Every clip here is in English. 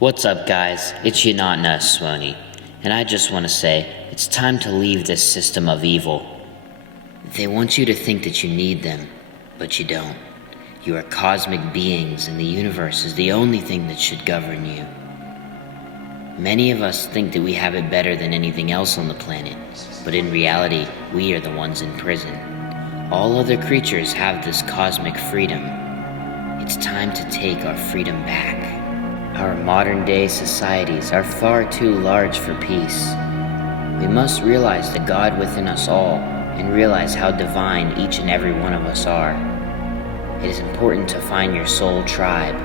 What's up, guys? It's Yanatna Swoni, and I just want to say it's time to leave this system of evil. They want you to think that you need them, but you don't. You are cosmic beings, and the universe is the only thing that should govern you. Many of us think that we have it better than anything else on the planet, but in reality, we are the ones in prison. All other creatures have this cosmic freedom. It's time to take our freedom back. Our modern-day societies are far too large for peace. We must realize the God within us all and realize how divine each and every one of us are. It is important to find your soul tribe,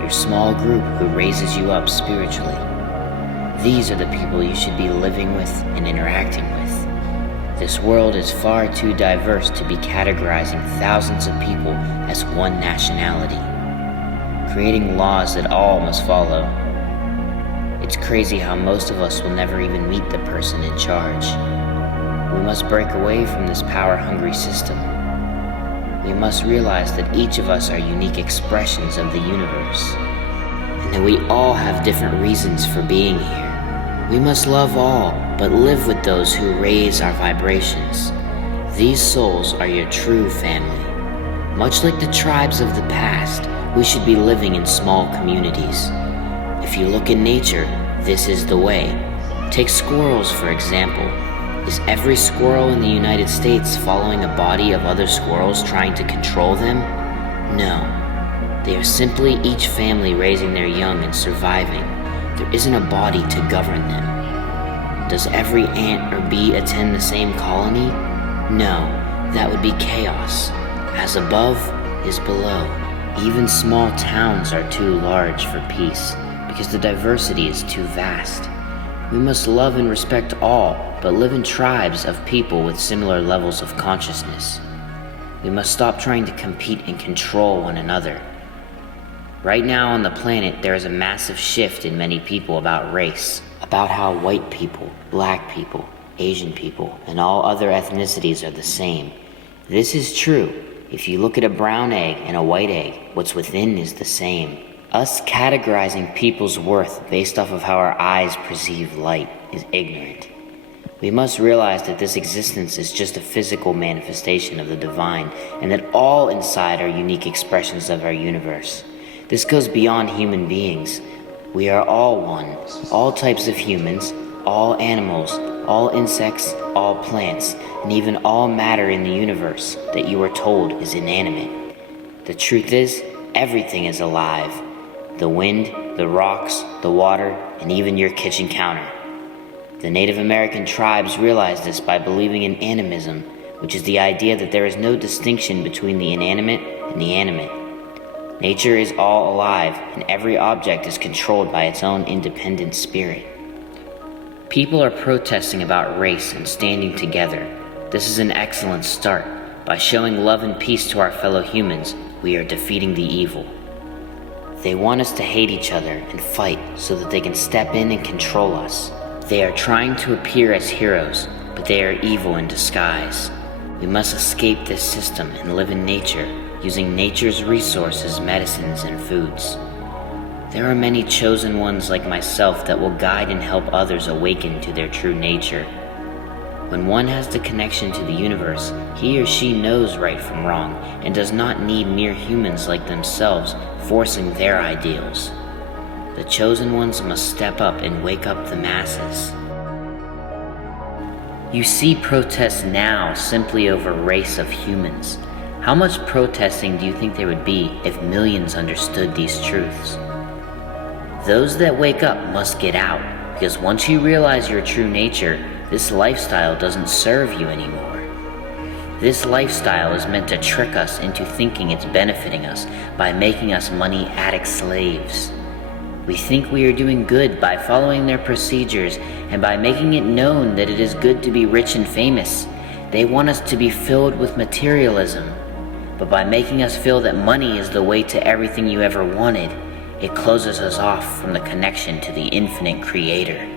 your small group who raises you up spiritually. These are the people you should be living with and interacting with. This world is far too diverse to be categorizing thousands of people as one nationality, creating laws that all must follow. It's crazy how most of us will never even meet the person in charge. We must break away from this power-hungry system. We must realize that each of us are unique expressions of the universe, and that we all have different reasons for being here. We must love all, but live with those who raise our vibrations. These souls are your true family. Much like the tribes of the past, we should be living in small communities. If you look in nature, this is the way. Take squirrels, for example. Is every squirrel in the United States following a body of other squirrels trying to control them? No. They are simply each family raising their young and surviving. There isn't a body to govern them. Does every ant or bee attend the same colony? No, that would be chaos. As above is below. Even small towns are too large for peace because the diversity is too vast. We must love and respect all, but live in tribes of people with similar levels of consciousness. We must stop trying to compete and control one another. Right now on the planet, there is a massive shift in many people about race, about how white people, black people, Asian people, and all other ethnicities are the same. This is true. If you look at a brown egg and a white egg, what's within is the same. Us categorizing people's worth based off of how our eyes perceive light is ignorant. We must realize that this existence is just a physical manifestation of the divine, and that all inside are unique expressions of our universe. This goes beyond human beings. We are all one, all types of humans, all animals, all insects, all plants, and even all matter in the universe that you are told is inanimate. The truth is, everything is alive. The wind, the rocks, the water, and even your kitchen counter. The Native American tribes realized this by believing in animism, which is the idea that there is no distinction between the inanimate and the animate. Nature is all alive, and every object is controlled by its own independent spirit. People are protesting about race and standing together. This is an excellent start. By showing love and peace to our fellow humans, we are defeating the evil. They want us to hate each other and fight so that they can step in and control us. They are trying to appear as heroes, but they are evil in disguise. We must escape this system and live in nature, using nature's resources, medicines, and foods. There are many chosen ones like myself that will guide and help others awaken to their true nature. When one has the connection to the universe, he or she knows right from wrong and does not need mere humans like themselves forcing their ideals. The chosen ones must step up and wake up the masses. You see protests now simply over race of humans. How much protesting do you think there would be if millions understood these truths? Those that wake up must get out, because once you realize your true nature, this lifestyle doesn't serve you anymore. This lifestyle is meant to trick us into thinking it's benefiting us by making us money addict slaves. We think we are doing good by following their procedures and by making it known that it is good to be rich and famous. They want us to be filled with materialism. But by making us feel that money is the way to everything you ever wanted, it closes us off from the connection to the infinite creator.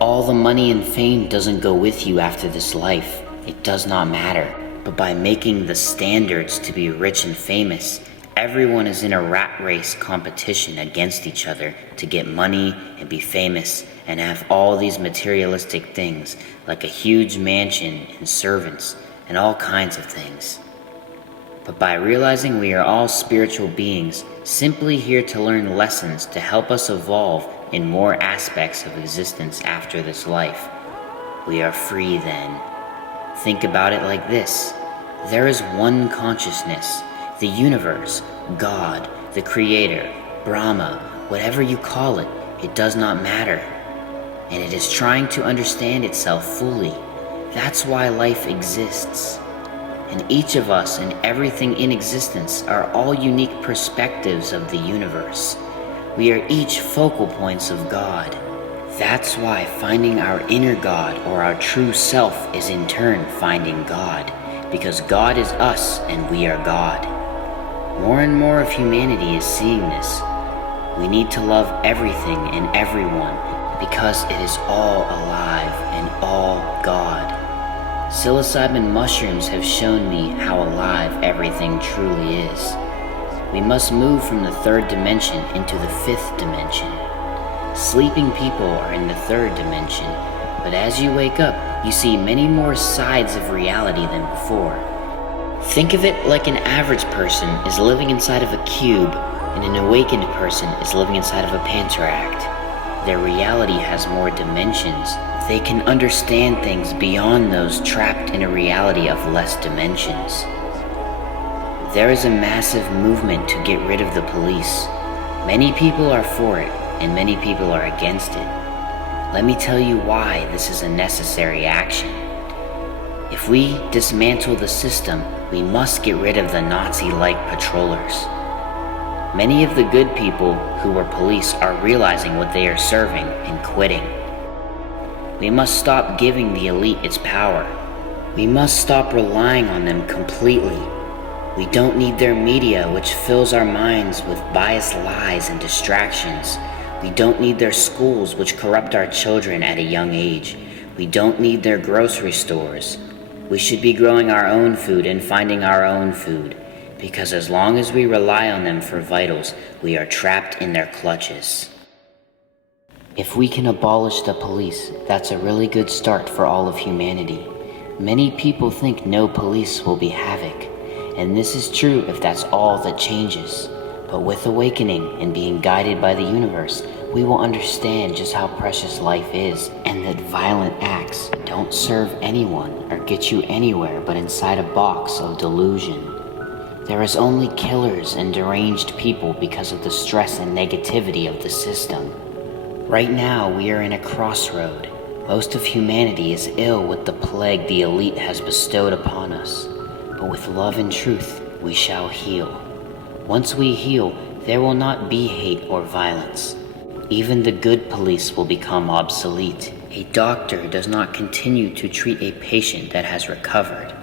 All the money and fame doesn't go with you after this life. It does not matter. But by making the standards to be rich and famous, Everyone is in a rat race competition against each other to get money and be famous and have all these materialistic things like a huge mansion and servants and all kinds of things. But by realizing we are all spiritual beings, simply here to learn lessons to help us evolve in more aspects of existence after this life, we are free then. Think about it like this. There is one consciousness, the universe, God, the Creator, Brahma, whatever you call it, it does not matter. And it is trying to understand itself fully. That's why life exists. And each of us and everything in existence are all unique perspectives of the universe. We are each focal points of God. That's why finding our inner God or our true self is in turn finding God, because God is us and we are God. More and more of humanity is seeing this. We need to love everything and everyone because it is all alive and all God. Psilocybin mushrooms have shown me how alive everything truly is. We must move from the third dimension into the fifth dimension. Sleeping people are in the third dimension, but as you wake up, you see many more sides of reality than before. Think of it like an average person is living inside of a cube and an awakened person is living inside of a panteract. Their reality has more dimensions. They can understand things beyond those trapped in a reality of less dimensions. There is a massive movement to get rid of the police. Many people are for it, and many people are against it. Let me tell you why this is a necessary action. If we dismantle the system, we must get rid of the Nazi-like patrollers. Many of the good people who were police are realizing what they are serving and quitting. We must stop giving the elite its power. We must stop relying on them completely. We don't need their media, which fills our minds with biased lies and distractions. We don't need their schools, which corrupt our children at a young age. We don't need their grocery stores. We should be growing our own food and finding our own food, because as long as we rely on them for vitals, we are trapped in their clutches. If we can abolish the police, that's a really good start for all of humanity. Many people think no police will be havoc, and this is true if that's all that changes. But with awakening and being guided by the universe, we will understand just how precious life is, and that violent acts don't serve anyone or get you anywhere but inside a box of delusion. There is only killers and deranged people because of the stress and negativity of the system. Right now, we are in a crossroad. Most of humanity is ill with the plague the elite has bestowed upon us. But with love and truth, we shall heal. Once we heal, there will not be hate or violence. Even the good police will become obsolete. A doctor does not continue to treat a patient that has recovered.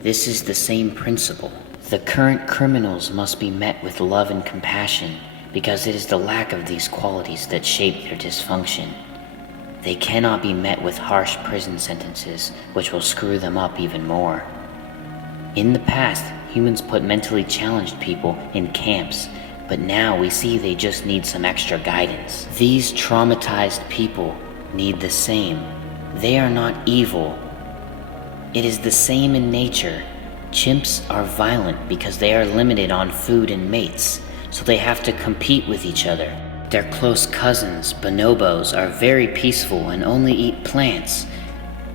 This is the same principle. The current criminals must be met with love and compassion, because it is the lack of these qualities that shape their dysfunction. They cannot be met with harsh prison sentences, which will screw them up even more. In the past, humans put mentally challenged people in camps, but now we see they just need some extra guidance. These traumatized people need the same. They are not evil. It is the same in nature. Chimps are violent because they are limited on food and mates, so they have to compete with each other. Their close cousins, bonobos, are very peaceful and only eat plants.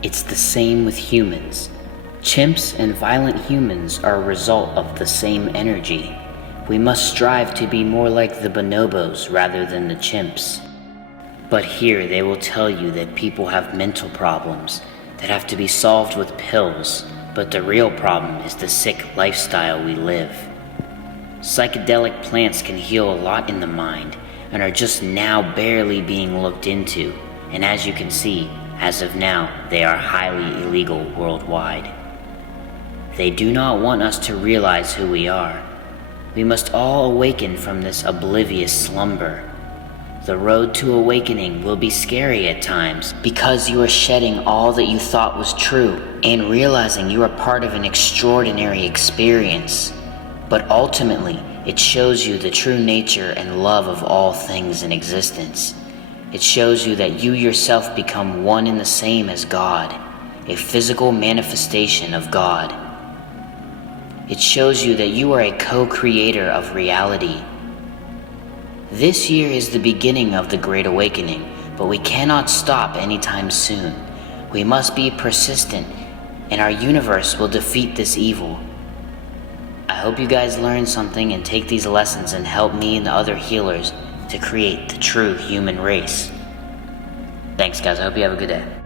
It's the same with humans. Chimps and violent humans are a result of the same energy. We must strive to be more like the bonobos rather than the chimps. But here they will tell you that people have mental problems that have to be solved with pills, but the real problem is the sick lifestyle we live. Psychedelic plants can heal a lot in the mind and are just now barely being looked into, and as you can see, as of now, they are highly illegal worldwide. They do not want us to realize who we are. We must all awaken from this oblivious slumber. The road to awakening will be scary at times because you are shedding all that you thought was true and realizing you are part of an extraordinary experience. But ultimately, It shows you the true nature and love of all things in existence. It shows you that you yourself become one and the same as God, a physical manifestation of God. It shows you that you are a co-creator of reality. This year is the beginning of the Great Awakening, but we cannot stop anytime soon. We must be persistent, and our universe will defeat this evil. I hope you guys learned something and take these lessons and help me and the other healers to create the true human race. Thanks guys, I hope you have a good day.